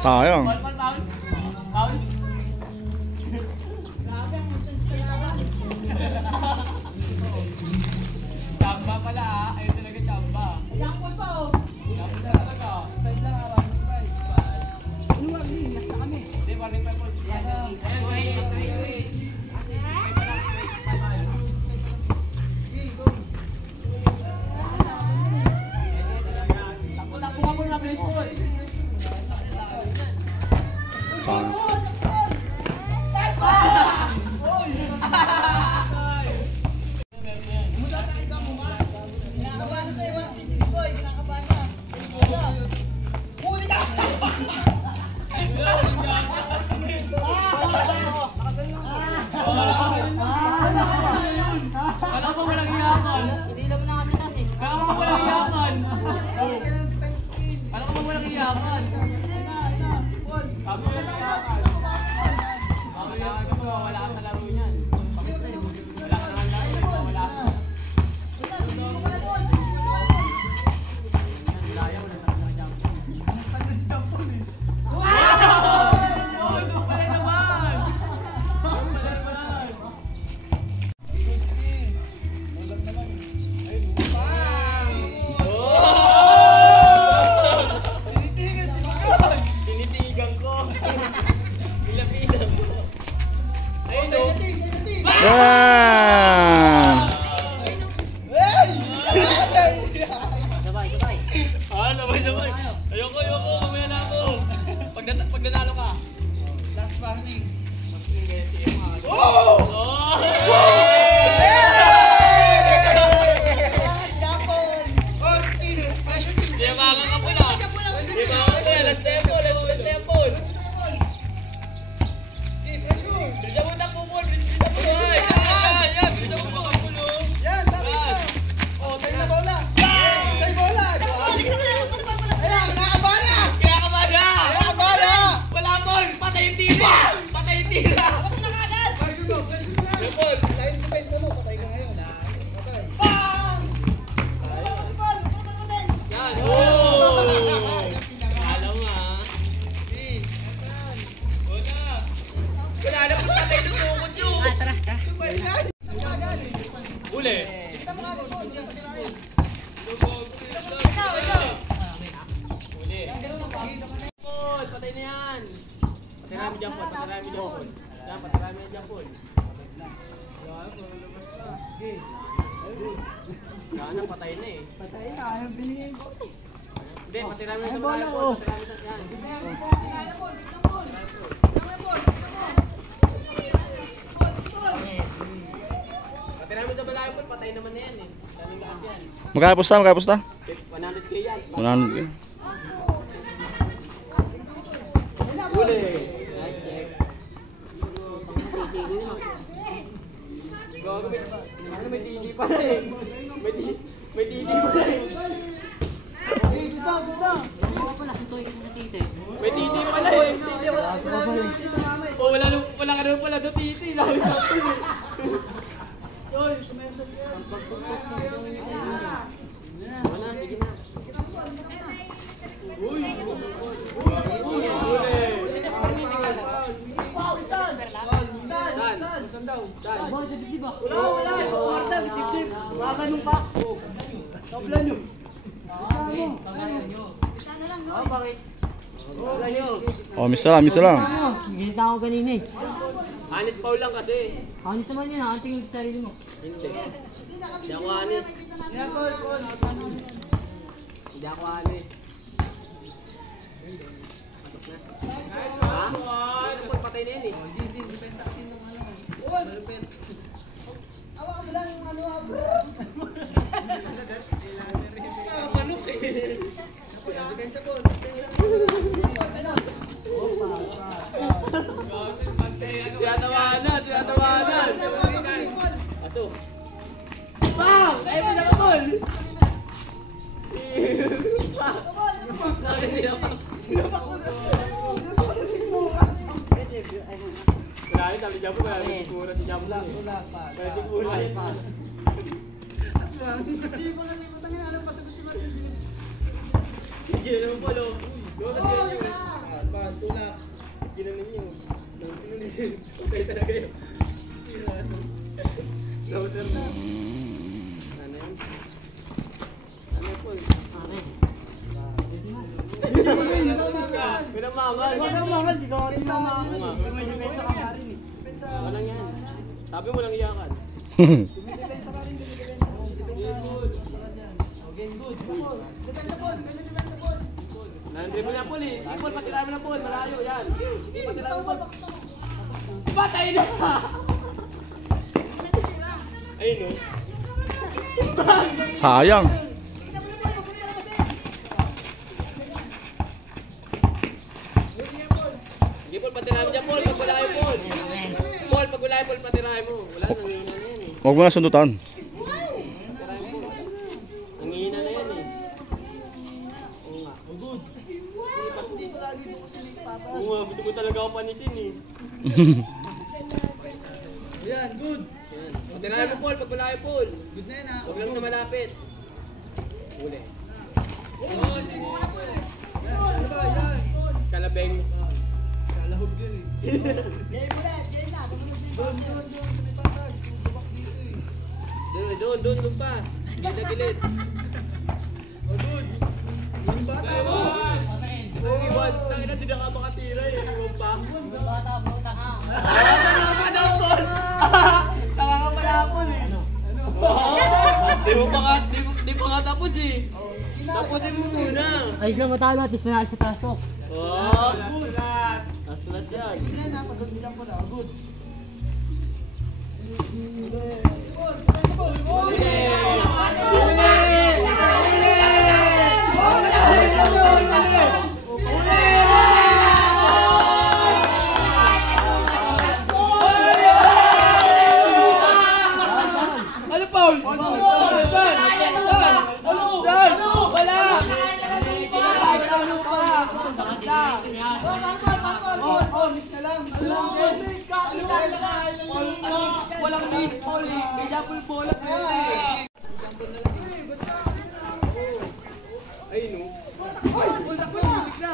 Sayang. Chamba pala ah. Ayun talaga chamba. Yankol pa oh. Chamba talaga. Style lang ah. Ano warning? Nasta kami. Hindi, warning pa po. Ayun, wait. Takbo ako na baseball. Sayang. Alam mo walang iyakan. Hindi naman nakasitas eh. Alam mo walang iyakan. Alam mo walang iyakan. Bago na iyakan. Bago iyakan ko, wala ka sa laro niyan. Wala ka naman laro, wala ka. Laya, wala na jump. Pagka si jump eh. Oh, ito pala naman. Tinitigan ko. Ilapitan ko. Ayun o. Sabay. Ah, sabay. Ayoko. Mamaya na ako. Pag nanalo ka. Last warning. Oh! Hindi makakapula. Last tempo. Bilisan mo takbo mo. Bilisan mo. Yan. Bilisan mo makapulo. Yan, sabi ko. Oh, sa'yo na bola. Sa'yo bola. Ayan, kinakabana. Wala ball. Patay yung tira. Bakit na kagad? Question mo lang. Ball. Line defense mo, patay ka ngayon. Patay. Yan. Oh! Alam mo ah. Wala na po patay ng tukod nyo. Tara. Uli. Uli. Ball, patay na yan. Patay namin dyan po. Yan, patay namin dyan po. Sana patay na eh. Patay na, ayaw bilhin ko. Hindi, patay namin sa bahay po. Patay namin sa yan. Patay namin sa balay po, patay naman na yan eh. Daming lakas yan. Magkano pusta? 100k yan. 100K. Uli. Nice check. Gago, may TV pala eh. May TV pala eh. May TV pala eh. Oh, wala ka naman pala do titi. Lalo ka pala. Oy, kumesa ka. Wala, sige na. Uy. Saan daw? Wala. Marta, dip-dip. Ganun pa. Tablan nyo. Oh, bakit? Oh, misa lang. Ginita ako kanina eh. Anis foul lang kasi. Anis naman yun, ang tingin sa sarili mo. Hindi. Hindi ako anis. Yeah, Paul. Hindi ako anis. Ha? Ano po, patay na yan eh. Hindi, depensa atin ng ano. Malupit. Awa mo lang yung ano. Panuk eh. Depensa po. Tinatawanan. Ato. Bam! Ayaw mo na ka, Paul! Sinapak mo na. Wala rin, sabi niya po, wala rin siguro si Jam lang. Wala pa. Wala siguro. Aswang. Hindi ko na nikutan nga alam pasagot si Martin. Hindi na naman, Paul. Tulak. Ginanin niyo. Okay talaga yun. Nauter na. Ano yan? Ano yan, Paul? Ano eh? Pinamamal. Pinamamal, di ka ako tinamamal. Depensa ka rin eh. Walang yan. Sabi mo lang iyakan. Depensa ka rin. Game good. Depensa Paul. Depensa Paul. Nandri mo na, Paul eh. Sige, Paul, patirahan mo na, Paul. Malayo yan. Sige, patirahan mo, Paul. Patay na! Ayun o. Sayang. Sige, Paul, patirahan mo dyan, Paul. Pag wala kayo, Paul. Paul, pag wala kayo, Paul, patirahan mo. Wala, nangihina na yan eh. Huwag mo na sundutan. Patirahan mo, Paul. Nangihina na yan eh. Oo nga. Good. Pas dito lagi doon kasi may patay. Oo nga, gusto mo talaga ako panisin eh. Yan, good. Yan. Patirahan mo, Paul, pag wala kayo, Paul. Good na yan ha. Huwag lang sa malapit. Huli. Oh, sige mo na po eh. Yan, ano ba? Yan. Kalabeng. Kalahog yun eh. Game mo na, game na. Doon, sa may patag. Tubak dito eh. Doon pa. Gilid. Oh, good. Yung bata mo. Oo, Iwan. Tangina, hindi na ka makatira eh. Iwan pa. Bata, buta ka. Tanga ka daw, Paul. Tanga ka pala, Paul eh. Di pa nga tapos eh. Tapusin mo muna. Ayos lang matalo at least manalo sa pasok. Oh, last yan. Yan ha, pag bilang ko na. Good. Ano, Paul? Saan? Wala! Ano pa? Miss na lang. Walang miss, Paul eh. Kaya Paul bola po eh. Ay, no. Paul, takbo na. Big na.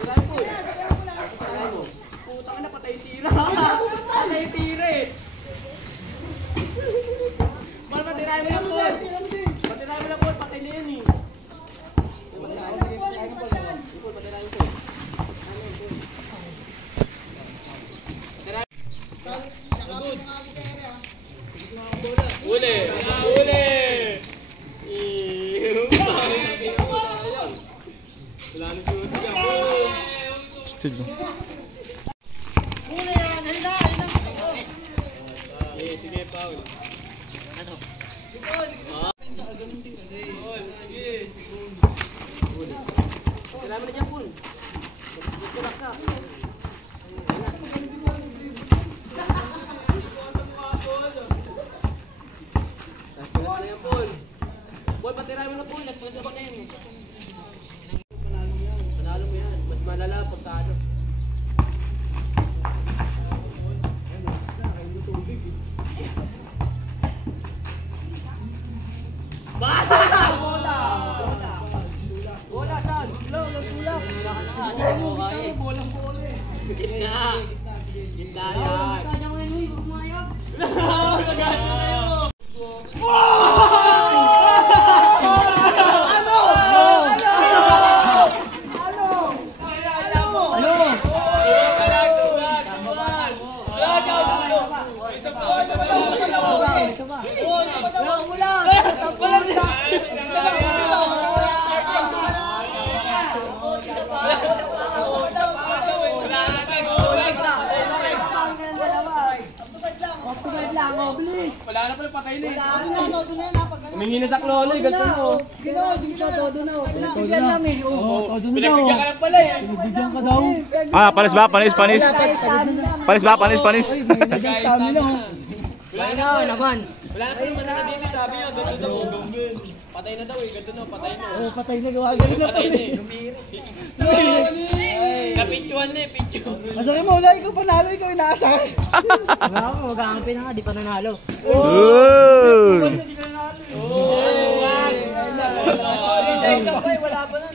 Patay, Paul. Patay mo. Puta ka na, patay tira. Patay tira eh. Paul, patirahin mo na, Paul. Patirahin mo na, Paul. Patay na yan eh. Paul, patirahin mo, Paul. Uli! Uli! Wala na siya. Still. Sige, Paul. Ano? Sige. Salamat na dyan, Paul. Tulak ka. Last na yan, Paul. Paul, patirahin mo na, Paul. Last na ba kayo? Panalo mo yan. Mas malala pagkano. Bola saan? Tulak. Gitna. Gitna yan. Kaya mo yun, huwag mo ayaw. Magano na yun. Ano? Tuwag ka lang, tuwag. Wala na pala, patay na eh. Humingi na sa klolo eh, ganito no. Pinagbigyan ka lang pala eh. Ah, panis ba? Panis, panis. Panis ba? Panis, panis. Wala na naman. Wala na pala manana dito, sabi niya, ganito daw. Patay na daw eh, ganito no, patay na. Oo, patay na, gawa ganun na Patay pala na eh. Napintuan na eh, pintu. Masakit mo, wala, ikaw panalo, ikaw inaasar. Wala ako, mag-aampi na nga, di pa nanalo. Ooh. Wala pa na.